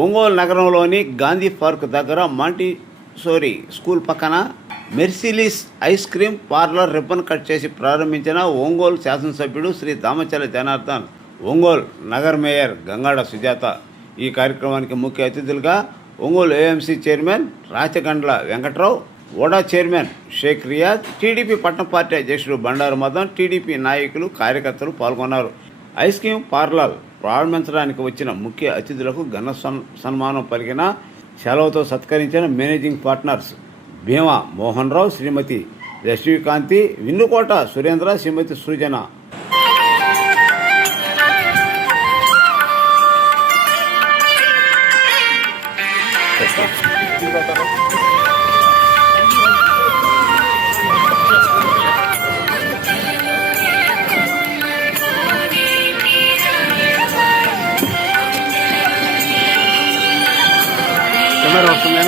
ఒంగోలు నగరంలోని గాంధీ పార్క్ దగ్గర Montessori school పక్కన మెర్సిలీస్ ice cream parlour ribbon cut చేసి ప్రారంభించిన ఒంగోలు శాసనసభ్యుడు శ్రీ దామచర్ల జనార్దన్, ఒంగోలు నగర మేయర్ గంగాడ సుజాత ఈ కార్యక్రమానికి ముఖ్య అతిథులుగా Ongole AMC chairman Rachagandla Venkatrao, OUDA chairman Sheikh Riyaz, TDP పట్టణ పార్టీ అధ్యక్షుడు బండారు మదన్, టీడీపీ నాయకులు కార్యకర్తలు పాల్గొన్నారు. ఐస్ క్రీమ్ పార్లర్ ప్రారంభించడానికి వచ్చిన ముఖ్య అతిథులకు ఘన సన్మానం పలికిన, సెలవుతో సత్కరించిన మేనేజింగ్ పార్ట్నర్స్ భీమా మోహన్ రావు, శ్రీమతి లక్ష్మీకాంతి, విన్నుకోట సురేంద్ర, శ్రీమతి సృజన. కెమెరా వస్తుంది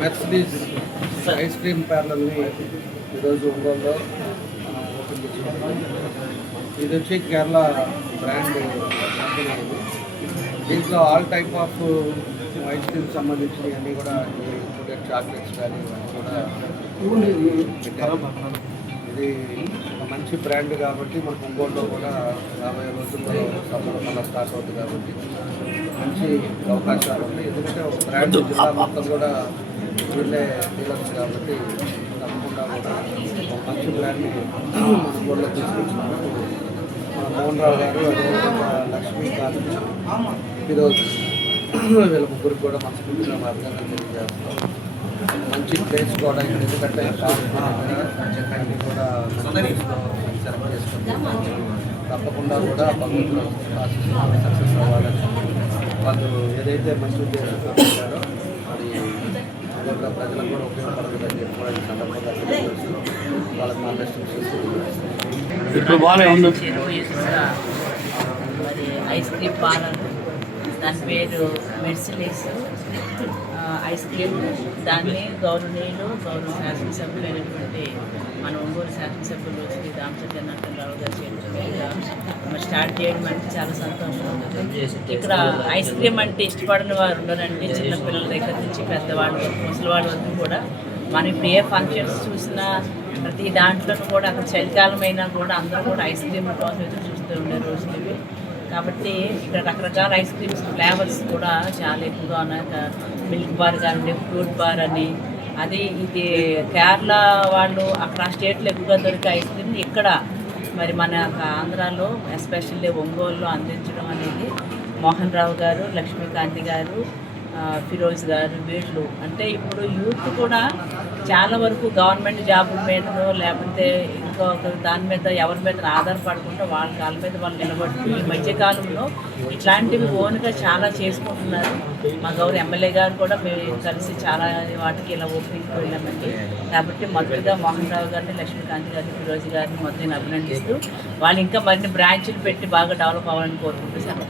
మెర్సిడీస్ ఐస్ క్రీమ్ పార్లర్ని ఈరోజు ఒంగోలులో ఓపెన్ చేసుకున్నాం. ఇది వచ్చి కేరళ బ్రాండ్ కంపెనీ. దీంట్లో all type of ice cream సంబంధించినవి అన్నీ కూడా ఇంక్లూడెడ్ చాక్లెట్స్ కానీ ఇవన్నీ కూడా పెట్టారు. ఇది మంచి బ్రాండ్ కాబట్టి మనకు ఒంగోలులో కూడా రాబోయే రోజుల్లో సమ్మర్ మళ్ళీ స్టార్ట్ అవుతుంది కాబట్టి మంచి అవకాశాలు ఉన్నాయి. ఎందుకంటే ఒక బ్రాండ్ జిల్లా మొత్తం కూడా వీళ్ళే డీలర్స్ కాబట్టి తప్పకుండా కూడా ఒక మంచి బ్రాండ్ని మన ఒంగోలులో తీసుకొచ్చినాము. మన మోహన్ రావు గారు, అదేవిధంగా లక్ష్మీకాంత్, ఈరోజు వీళ్ళ ముగ్గురికి కూడా మనస్ఫూర్తిగా అభినందనలు తెలియజేస్తాం. మంచి ప్లేస్ కూడా ఇక్కడ, ఎందుకంటే చెన్నైని కూడా సెలెక్ట్ చేసుకుంటాం. తప్పకుండా కూడా భగవంతుడు సక్సెస్ అవ్వాలని వాళ్ళు ఏదైతే మంచి ఉద్దేశంతో పెట్టారో అది కూడా ప్రజలకు కూడా ఉపయోగపడుతుందని చెప్పి కూడా ఈ సందర్భంగా తెలియజేస్తున్నాం. వాళ్ళకి మా బెస్ట్ మరి ఐస్ క్రీమ్ పార్లర్, దాని పేరు మెర్సిలీస్ ఐస్ క్రీమ్. దాన్ని గౌరవ శాసనసభ్యులైనటువంటి మన ఒంగోలు శాసనసభ్యులు శ్రీ దామచర్యనాథరావు గారు మరి స్టార్ట్ చేయడం అంటే చాలా సంతోషం ఉంటుంది. ఇక్కడ ఐస్ క్రీమ్ అంటే ఇష్టపడిన వారు ఉండరండి. చిన్నపిల్లల దగ్గర నుంచి పెద్దవాళ్ళ వరకు, ముసలివాళ్ళ వరకు కూడా మనం ఇప్పుడు ఏ ఫంక్షన్స్ చూసినా ప్రతి దాంట్లో కూడా అక్కడ చలికాలం అయినా కూడా అందరూ కూడా ఐస్ క్రీమ్ కోసం ఎదురు చూస్తూ ఉండే రోజులు ఇవి. కాబట్టి ఇక్కడ రకరకాల ఐస్ క్రీమ్స్ ఫ్లేవర్స్ కూడా చాలా ఎక్కువగా ఉన్నాయి. మిల్క్ బార్ కానీ, ఫ్రూట్ బార్ అని, అది ఇది కేరళ వాళ్ళు అక్కడ స్టేట్లో ఎక్కువగా దొరికే ఐస్ క్రీమ్ ఇక్కడ మరి మన ఆంధ్రాలో ఎస్పెషల్లీ ఒంగోలులో అందించడం అనేది మోహన్ రావు గారు, లక్ష్మీకాంతి గారు, ఫిరోజ్ గారు, వీళ్ళు అంటే ఇప్పుడు యూత్ కూడా చాలా వరకు గవర్నమెంట్ జాబుల మీదనో లేకపోతే ఇంకొక దాని మీద ఎవరి మీద ఆధారపడకుండా వాళ్ళ కాళ్ళ మీద వాళ్ళు నిలబడుతూ ఈ మధ్యకాలంలో ఇట్లాంటివి ఓన్గా చాలా చేసుకుంటున్నారు. మా గౌరవ ఎమ్మెల్యే గారు కూడా మేము కలిసి చాలా వాటికి ఇలా ఓపెనింగ్ వెళ్ళామండి. కాబట్టి మొదటిగా మోహన్ రావు గారిని, లక్ష్మీకాంత్ గారిని, ఫిరోజ్ గారిని మొత్తం అభినందిస్తూ వాళ్ళు ఇంకా మరిన్ని బ్రాంచ్లు పెట్టి బాగా డెవలప్ అవ్వాలని కోరుకుంటూ సెలవు.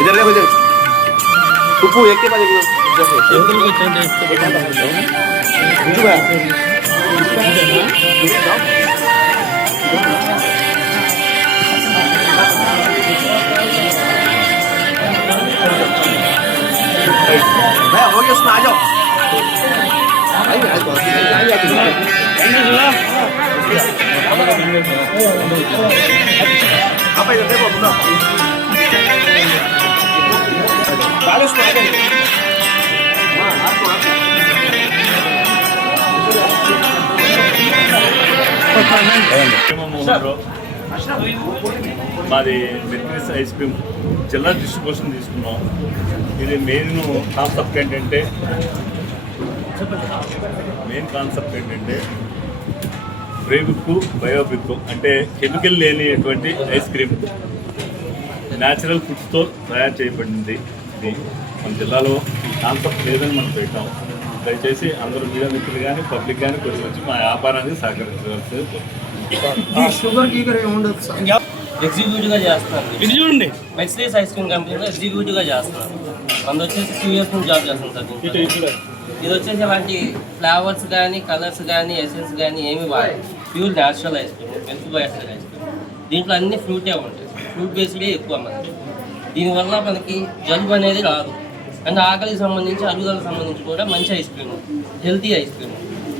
इधर देखो इधर पुप्पू एक के बाद एक मैं हो गया उसमें आ जाओ आप इधर देखो अपना बारिश में आ गए हाँ आपको మాది మెట్రిస్ ఐస్ క్రీమ్ జిల్లా డిస్ట్రిబ్యూషన్ తీసుకున్నాం. ఇది మెయిన్ కాన్సెప్ట్ ఏంటంటే ప్రేబిక్కు బయోబిక్కు అంటే కెమికల్ లేనిటువంటి ఐస్ క్రీమ్ న్యాచురల్ ఫుడ్స్తో తయారు చేయబడింది. ఇది మన జిల్లాలో ఈ కాన్సెప్ట్ లేదని మనం పెట్టాం. దయచేసి అందరూ మీడియా మిత్రులు కానీ పబ్లిక్ కానీ కొంచెం వచ్చి మా వ్యాపారానికి సహకరించవలసి ఎగ్జిక్యూటివ్గా చేస్తున్నాను. ఇది చూడండి, మెర్సిడీస్ ఐస్ క్రీమ్ కంపెనీలో ఎగ్జిక్యూటివ్గా చేస్తున్నాను. మన వచ్చేసి 2 years నుంచి జాబ్ చేస్తాను సార్. ఇది వచ్చేసి అలాంటి ఫ్లేవర్స్ కానీ కలర్స్ కానీ ఎసెన్స్ కానీ ఏమి వాడు pure natural ice cream, milk biased ice cream. దీంట్లో అన్ని ఫ్రూటే ఉంటాయి, ఫ్రూట్ బేస్డే ఎక్కువ మనకి. దీనివల్ల మనకి జలుబు అనేది రాదు. అండ్ ఆకలికి సంబంధించి అరుగుదలకు సంబంధించి కూడా మంచి ice cream, healthy ice cream.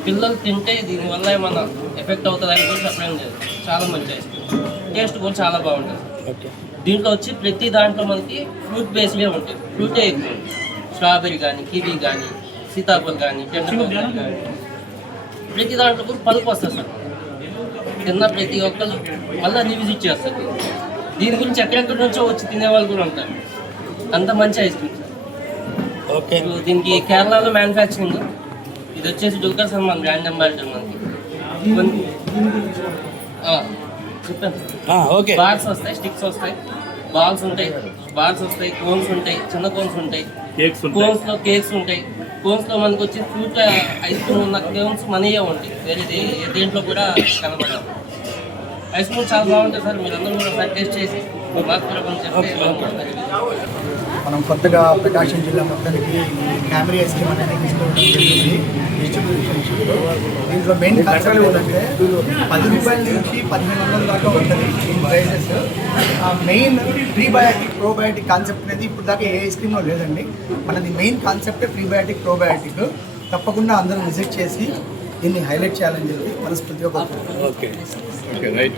పిల్లలు తింటే దీనివల్ల ఏమన్నా ఎఫెక్ట్ అవుతుందని కూడా చెప్పడం లేదు. చాలా మంచి ఐస్ క్రీమ్, టేస్ట్ కూడా చాలా బాగుంటుంది. దీంట్లో వచ్చి ప్రతి దాంట్లో మనకి ఫ్రూట్ బేస్డే ఉంటాయి, ఫ్రూటే ఎక్కువ ఉంటుంది. స్ట్రాబెర్రీ కానీ, కివీ కానీ, సీతాఫల్ కానీ, టెండర్ కానీ ప్రతి దాంట్లో కూడా పలుపు వస్తుంది సార్. తిన్న ప్రతి ఒక్కరు మళ్ళీ రివిజిట్ చేస్తారు. దీని గురించి ఎక్కడెక్కడి నుంచో వచ్చి తినేవాళ్ళు కూడా ఉంటారు. అంత మంచి ఐస్ క్రీమ్ సార్. ఓకే, దీనికి కేరళలో మ్యానుఫ్యాక్చరింగ్. ఇది వచ్చేసి దుల్కర్ సల్మాన్ బ్రాండ్ అంబాసిడర్ మనకి. చెప్పాను ఓకే. బాల్స్ వస్తాయి, స్టిక్స్ వస్తాయి, బాల్స్ ఉంటాయి, బాల్స్ వస్తాయి, కోన్స్ ఉంటాయి, చిన్న కోన్స్ ఉంటాయి, కోన్స్లో కేక్స్ ఉంటాయి. కోన్స్లో మనకు వచ్చి ఫ్రూట్ ఐస్ క్రీమ్ ఉన్న కోన్స్ మనయే ఉంటాయి, వేరేది దేంట్లో కూడా కనబడదు. ఐస్ క్రీమ్ చాలా బాగుంటుంది సార్. మీరందరూ కూడా ఒకసారి టేస్ట్ చేసి మాకు కూడా కొంచెం చెప్తే. మనం కొత్తగా ప్రకాశం జిల్లా మొత్తానికి క్యామరీ ఐస్ క్రీమ్ అనేది తీసుకోవడం జరిగింది డిస్ట్రిబ్యూషన్షిప్. దీంట్లో మెయిన్ కాన్సెప్ట్ ఏంటంటే 10 రూపాయల నుంచి 1500 దాకా ఉంటుంది ఈ prices. Main prebiotic probiotic concept అనేది ఇప్పుడు దాకా ఏ ఐస్ క్రీమ్లో లేదండి. మనది మెయిన్ కాన్సెప్ట్ ప్రీబయాటిక్ ప్రోబయాటిక్. తప్పకుండా అందరూ విజిట్ చేసి దీన్ని హైలైట్ చేయాలని చెప్పి మనస్ఫూర్తిగా కోరుకుంటున్నాను. Okay right.